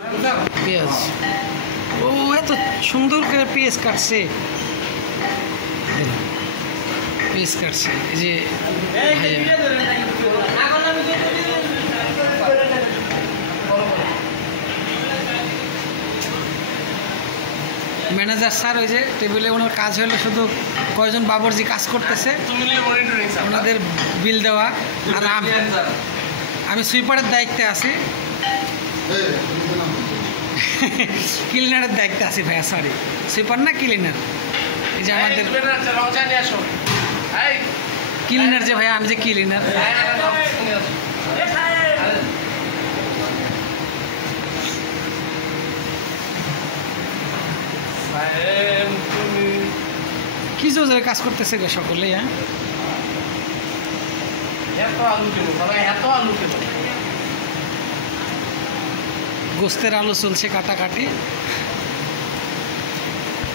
পেঁয়াজ, ও এত সুন্দর করে পেঁয়াজ কাটছে, পেঁয়াজ কাটছে। এই যে ম্যানেজার স্যার ওই যে টেবিলে ওনার কাজ হলো শুধু কয়জন বাবরজি কাজ করতেছে ওনাদের বিল দেওয়া, আর আমি সুইপারের দায়িত্বে আছি, ক্লিনারের দায়িত্বে আছি ভাইয়া, সরি সুইপার না ক্লিনার। এই যে আমাদের ক্লিনার যে ভাইয়া, আমি যে ক্লিনার। কি জোরে কাজ করতেছে গো সকলেই। হ্যাঁ, গোস্তের আলু চলছে কাটাকাটি।